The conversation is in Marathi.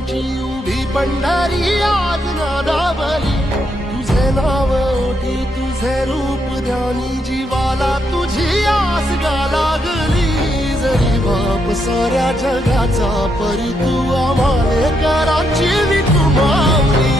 विठुरायांची उभी पंढरी आज नादावली. तुझे नाव ओठी तुझे रूप ध्यानी जीवाला तुझी आस गा लागली. जरी बाप साऱ्या जगाचा परी तू आम्हाले कराची विठू माऊली.